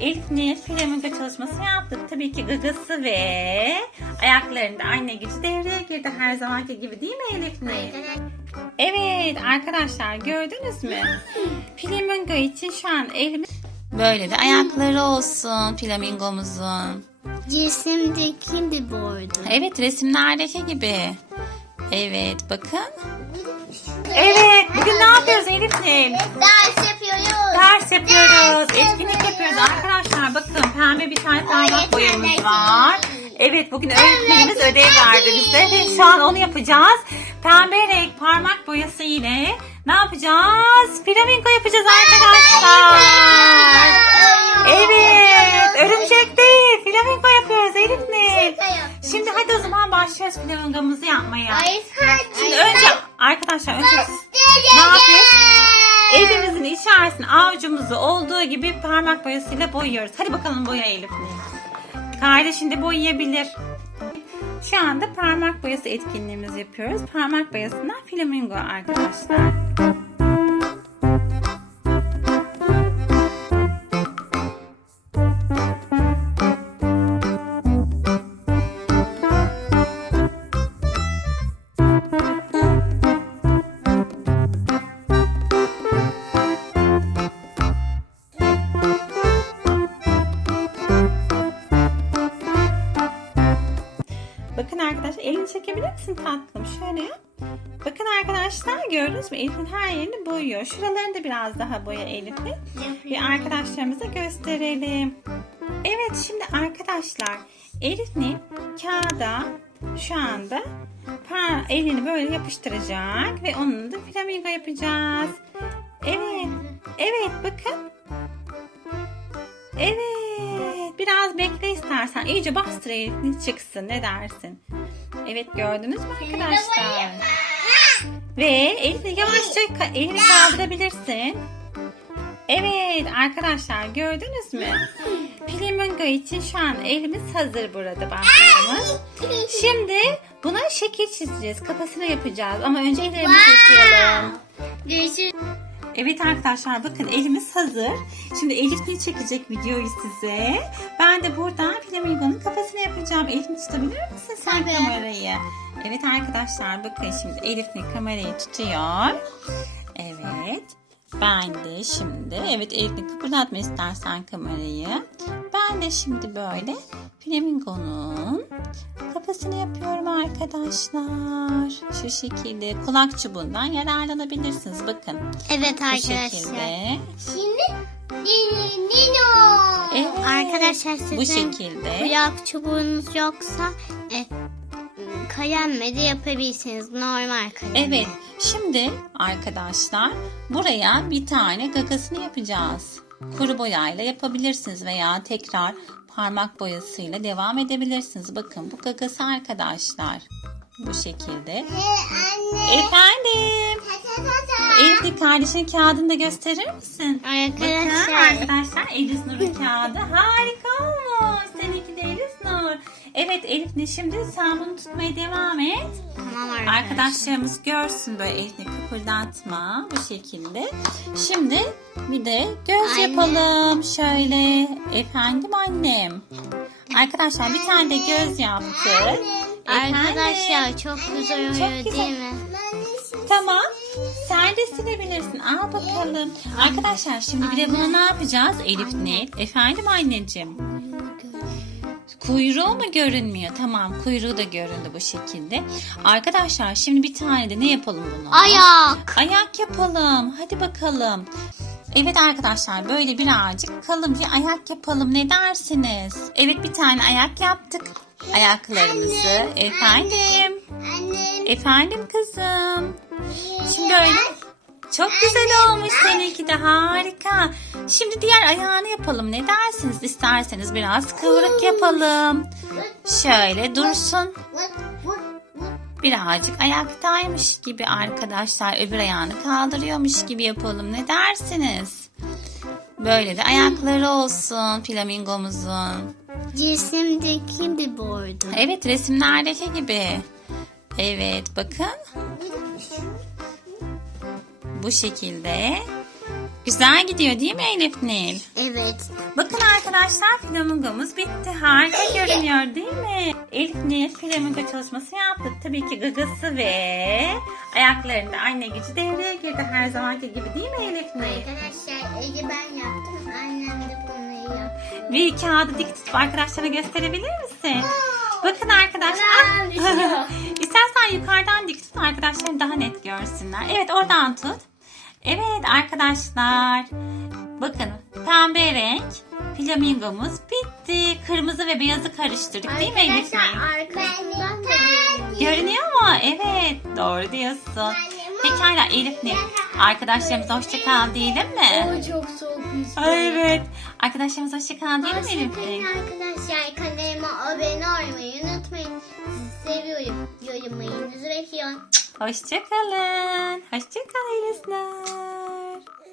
Elif Nil flamingo çalışması yaptık. Tabii ki gagası ve ayaklarında anne gücü devreye girdi her zamanki gibi değil mi Elif Nil? Evet arkadaşlar gördünüz mü? Flamingo için şu an elimiz... Böyle de ayakları olsun flamingomuzun. Cisimdeki bir boydu. Evet resimlerdeki gibi. Evet bakın. Evet bugün ne yapıyoruz Elif Nil? Ders yapıyoruz. Ders yapıyoruz. Etkinlik yapıyoruz arkadaşlar. Bakın pembe bir tane parmak boyamız var. Evet bugün öğretmenimiz ödev verdi bize ve şu an onu yapacağız. Pembe renk parmak boyası ile ne yapacağız? Flamingo yapacağız arkadaşlar. Başlıyoruz flamingomuzu yapmaya. Şimdi önce arkadaşlar önce ne yapıyoruz? Elimizin içerisine avucumuzu olduğu gibi parmak boyasıyla boyuyoruz. Hadi bakalım boya Elif Nil. Kardeşin de boyayabilir. Şu anda parmak boyası etkinliğimizi yapıyoruz. Parmak boyasından flamingo arkadaşlar. Elini çekebilir misin tatlım? Şöyle yap. Bakın arkadaşlar gördünüz mü? Elif'in her yerini boyuyor. Şuralarını da biraz daha boya Elif'in. Bir arkadaşlarımıza gösterelim. Evet şimdi arkadaşlar Elif'in kağıda şu anda elini böyle yapıştıracak ve onun da flamingo yapacağız. Evet. Evet bakın. Evet. Biraz bekle istersen. İyice bastır elini çıksın. Ne dersin? Evet gördünüz mü arkadaşlar? Ve elini yavaşça elini kaldırabilirsin. Evet arkadaşlar gördünüz mü? Flamingo için şu an elimiz hazır burada bastığımız. Şimdi buna şekil çizeceğiz. Kafasını yapacağız. Ama önce ellerimizi yıkayalım. Görüşürüz. Evet arkadaşlar bakın elimiz hazır. Şimdi Elif ne çekecek videoyu size? Ben de buradan flamingonun kafasını yapacağım. Elif'i tutabilir misin sen Tabii. kamerayı? Evet arkadaşlar bakın şimdi Elif ne kamerayı tutuyor. Evet. Ben de şimdi evet Elif'le kıpırdatma istersen kamerayı. Ben de şimdi böyle flamingonun kafasını yapıyorum arkadaşlar. Şu şekilde kulak çubuğundan yararlanabilirsiniz. Bakın Evet bu arkadaşlar. şekilde. Şimdi Nino. Nino. Evet. Arkadaşlar sizin Bu şekilde. kulak çubuğunuz yoksa e, kalemle de yapabilirsiniz. Normal kalem. Evet. Şimdi arkadaşlar buraya bir tane gagasını yapacağız. Kuru boyayla yapabilirsiniz veya tekrar parmak boyasıyla devam edebilirsiniz. Bakın bu gagası arkadaşlar. Bu şekilde. anne. Efendim. Elif'li kardeşin kağıdını da gösterir misin? Bakın Arkadaşlar. arkadaşlar Elif Nur'un kağıdı harika olmuş. Seninki de Elif Nur. Evet Elif ne şimdi sen bunu tutmaya devam et. Tamam arkadaşlar. Arkadaşlarımız görsün böyle elini kıpırdatma bu şekilde. Şimdi bir de göz Anne. yapalım. Şöyle efendim annem. Arkadaşlar bir tane de göz yaptık. Arkadaşlar çok güzel oluyor Çok güzel. değil mi? Tamam. Sen de silebilirsin. Al bakalım. Arkadaşlar şimdi bir de bunu ne yapacağız? Elif ne? Efendim anneciğim. Kuyruğu mu görünmüyor? Tamam kuyruğu da göründü bu şekilde. Arkadaşlar şimdi bir tane de ne yapalım bunu? Ayak. Ayak yapalım. Hadi bakalım. Evet arkadaşlar böyle birazcık kalın bir ayak yapalım. Ne dersiniz? Evet bir tane ayak yaptık. Ayaklarımızı. Efendim. Annem. Efendim kızım. Şimdi öyle. Çok güzel olmuş seninki de harika. Şimdi diğer ayağını yapalım. Ne dersiniz? İsterseniz biraz kıvrık yapalım. Şöyle dursun. Birazcık ayaktaymış gibi arkadaşlar. Öbür ayağını kaldırıyormuş gibi yapalım. Ne dersiniz? Böyle de ayakları olsun flamingomuzun. Cisimdeki bir boydu. Evet resimlerdeki gibi. Evet bakın. Bu şekilde. Güzel gidiyor değil mi Elif Nil? Evet. Bakın arkadaşlar. flamingomuz bitti. Harika görünüyor değil mi? Elif Nil flamingo çalışması yaptı. Tabii ki gagası ve ayaklarında anne gücü devreye girdi her zamanki gibi değil mi Elif Nil? Arkadaşlar Ece ben yaptım. Annem de bunu yaptı. Bir kağıdı dik tutup arkadaşlara gösterebilir misin? Bakın arkadaşlar. İstersen yukarıdan dik tut arkadaşlar daha net görsünler. Evet oradan tut. Evet arkadaşlar. Bakın pembe renk flamingomuz bitti. Kırmızı ve beyazı karıştırdık değil mi Elif? Arkadaşlar görünüyor. Mu? Evet. Doğru diyorsun. Pekala Elif Nil. Arkadaşlarımıza hoşça kal diyelim mi? O çok soğuk Evet. Arkadaşlarımıza hoşça kal diyelim mi Elif arkadaşlar. Kanalıma abone olmayı unutmayın. Sizi seviyorum. Yorumlarınızı bekliyorum. Hoşça kalın. Hoşça kal Elif Nil.